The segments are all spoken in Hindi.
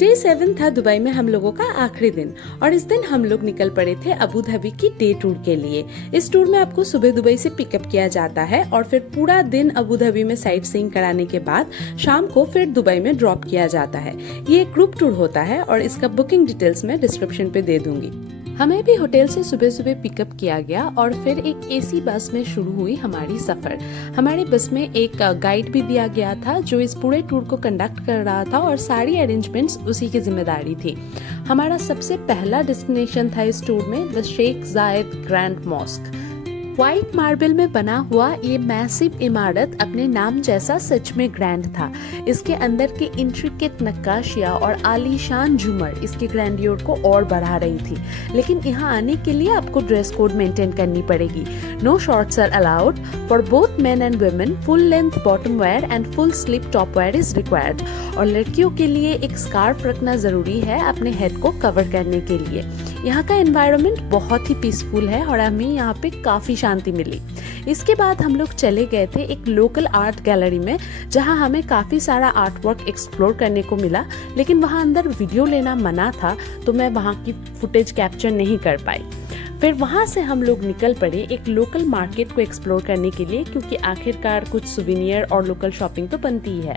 डे 7 था दुबई में हम लोगों का आखिरी दिन और इस दिन हम लोग निकल पड़े थे अबू धाबी की डे टूर के लिए। इस टूर में आपको सुबह दुबई से पिकअप किया जाता है और फिर पूरा दिन अबू धाबी में साइट सीइंग कराने के बाद शाम को फिर दुबई में ड्रॉप किया जाता है। ये एक ग्रुप टूर होता है और इसका बुकिंग डिटेल्स मैं डिस्क्रिप्शन पे दे दूंगी। हमें भी होटल से सुबह सुबह पिकअप किया गया और फिर एक एसी बस में शुरू हुई हमारी सफर। हमारी बस में एक गाइड भी दिया गया था जो इस पूरे टूर को कंडक्ट कर रहा था और सारी अरेंजमेंट्स उसी की जिम्मेदारी थी। हमारा सबसे पहला डेस्टिनेशन था इस टूर में द शेख जायद ग्रैंड मॉस्क। व्हाइट मार्बल में बना हुआ ये मैसिव इमारत अपने नाम जैसा सच में ग्रैंड था। इसके अंदर के इंट्रिकेट नक्काशियां और आलीशान झूमर इसके ग्रैंडियर को और बढ़ा रही थी। लेकिन यहाँ आने के लिए आपको ड्रेस कोड मेंटेन करनी पड़ेगी। No shorts are allowed for both men and women. Full length bottom wear and full sleeve top wear is required. और लड़कियों के लिए एक स्कार्फ रखना जरूरी है अपने हेड को कवर करने के लिए। यहाँ का एनवायरनमेंट बहुत ही पीसफुल है और हमें यहाँ पे काफी शांति मिली। इसके बाद हम लोग चले गए थे एक लोकल आर्ट गैलरी में जहाँ हमें काफी सारा आर्ट वर्क एक्सप्लोर करने को मिला, लेकिन वहाँ अंदर वीडियो लेना मना था तो मैं वहाँ की फुटेज कैप्चर नहीं कर पाई। फिर वहाँ से हम लोग निकल पड़े एक लोकल मार्केट को एक्सप्लोर करने के लिए, क्योंकि आखिरकार कुछ सुवेनियर और लोकल शॉपिंग तो बनती ही है।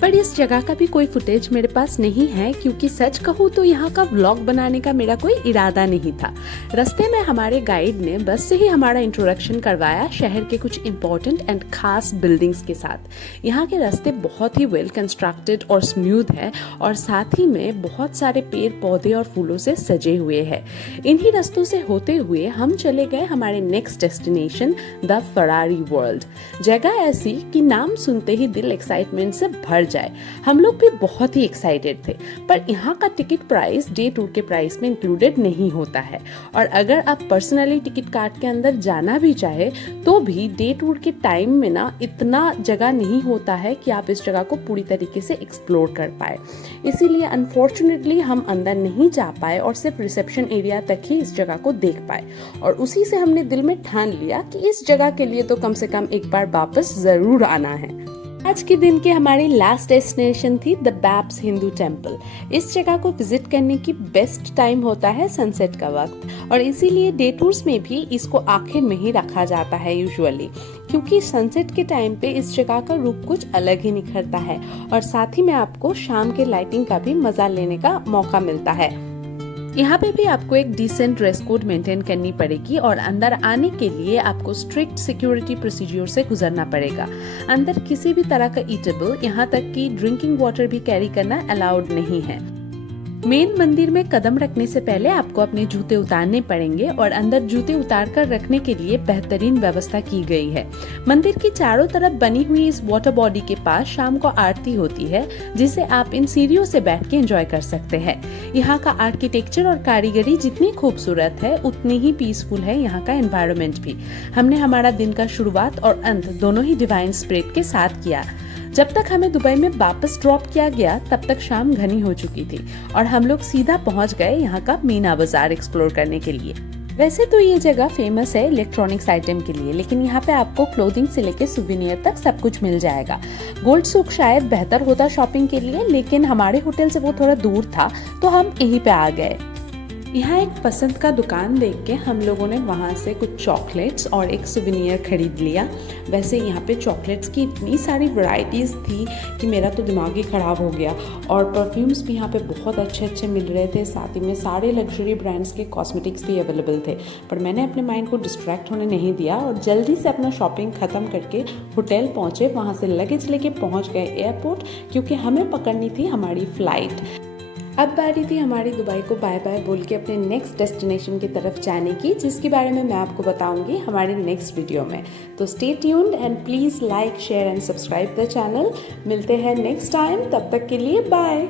पर इस जगह का भी कोई फुटेज मेरे पास नहीं है, क्योंकि सच कहूँ तो यहाँ का व्लॉग बनाने का मेरा कोई इरादा नहीं था। रास्ते में हमारे गाइड ने बस से ही हमारा इंट्रोडक्शन करवाया शहर के कुछ इम्पोर्टेंट एंड खास बिल्डिंग्स के साथ। यहाँ के रास्ते बहुत ही वेल कंस्ट्रक्टेड और स्मूथ है और साथ ही में बहुत सारे पेड़ पौधे और फूलों से सजे हुए हैं। इन्हीं रास्तों से होते हुए हम चले गए हमारे next destination the Ferrari world. जगह ऐसी कि नाम सुनते ही दिल एक्साइटमेंट से भर जाए। हम लोग भी बहुत ही एक्साइटेड थे, पर यहाँ का टिकट प्राइस डे टूर के प्राइस में इंक्लूडेड नहीं होता है। और अगर आप पर्सनली टिकट काट के अंदर जाना भी चाहे तो भी डे टूर के टाइम में ना इतना जगह नहीं होता है कि आप इस जगह को पूरी तरीके से एक्सप्लोर कर पाए। इसीलिए अनफॉर्चुनेटली हम अंदर नहीं जा पाए और सिर्फ रिसेप्शन एरिया तक ही इस जगह को देख पाए। और उसी से हमने दिल में ठान लिया कि इस जगह के लिए तो कम से कम एक बार वापस जरूर आना है। आज के दिन की हमारी लास्ट डेस्टिनेशन थी द बैब्स हिंदू टेम्पल। इस जगह को विजिट करने की बेस्ट टाइम होता है सनसेट का वक्त, और इसीलिए डे टूर्स में भी इसको आखिर में ही रखा जाता है यूजुअली, क्योंकि सनसेट के टाइम पे इस जगह का रूप कुछ अलग ही निखरता है और साथ ही में आपको शाम के लाइटिंग का भी मजा लेने का मौका मिलता है। यहाँ पे भी आपको एक डिसेंट ड्रेस कोड मेंटेन करनी पड़ेगी और अंदर आने के लिए आपको स्ट्रिक्ट सिक्योरिटी प्रोसीजर से गुजरना पड़ेगा। अंदर किसी भी तरह का ईटेबल, यहाँ तक कि ड्रिंकिंग वाटर भी कैरी करना अलाउड नहीं है। मेन मंदिर में कदम रखने से पहले आपको अपने जूते उतारने पड़ेंगे और अंदर जूते उतार कर रखने के लिए बेहतरीन व्यवस्था की गई है। मंदिर की चारों तरफ बनी हुई इस वाटर बॉडी के पास शाम को आरती होती है, जिसे आप इन सीढ़ियों से बैठ के एंजॉय कर सकते हैं। यहाँ का आर्किटेक्चर और कारीगरी जितनी खूबसूरत है उतनी ही पीसफुल है यहाँ का एनवायरनमेंट भी। हमने हमारा दिन का शुरुआत और अंत दोनों ही डिवाइन स्पिरिट के साथ किया। जब तक हमें दुबई में वापस ड्रॉप किया गया तब तक शाम घनी हो चुकी थी और हम लोग सीधा पहुंच गए यहाँ का मीना बाजार एक्सप्लोर करने के लिए। वैसे तो ये जगह फेमस है इलेक्ट्रॉनिक्स आइटम के लिए, लेकिन यहाँ पे आपको क्लोथिंग से लेके सुवेनियर तक सब कुछ मिल जाएगा। गोल्ड सूक शायद बेहतर होता शॉपिंग के लिए, लेकिन हमारे होटल से वो थोड़ा दूर था तो हम यहीं पे आ गए। यहाँ एक पसंद का दुकान देख के हम लोगों ने वहाँ से कुछ चॉकलेट्स और एक सुवेनियर खरीद लिया। वैसे यहाँ पे चॉकलेट्स की इतनी सारी वैरायटीज़ थी कि मेरा तो दिमाग ही ख़राब हो गया। और परफ्यूम्स भी यहाँ पे बहुत अच्छे अच्छे मिल रहे थे, साथ ही में सारे लग्जरी ब्रांड्स के कॉस्मेटिक्स भी अवेलेबल थे। पर मैंने अपने माइंड को डिस्ट्रैक्ट होने नहीं दिया और जल्दी से अपना शॉपिंग ख़त्म करके होटल पहुँचे। वहाँ से लगेज लेके पहुँच गए एयरपोर्ट, क्योंकि हमें पकड़नी थी हमारी फ़्लाइट। अब बारी थी हमारी दुबई को बाय बाय बोल के अपने नेक्स्ट डेस्टिनेशन की तरफ जाने की, जिसके बारे में मैं आपको बताऊंगी हमारे नेक्स्ट वीडियो में। तो stay tuned and please like, share and subscribe the channel. मिलते हैं नेक्स्ट टाइम, तब तक के लिए बाय।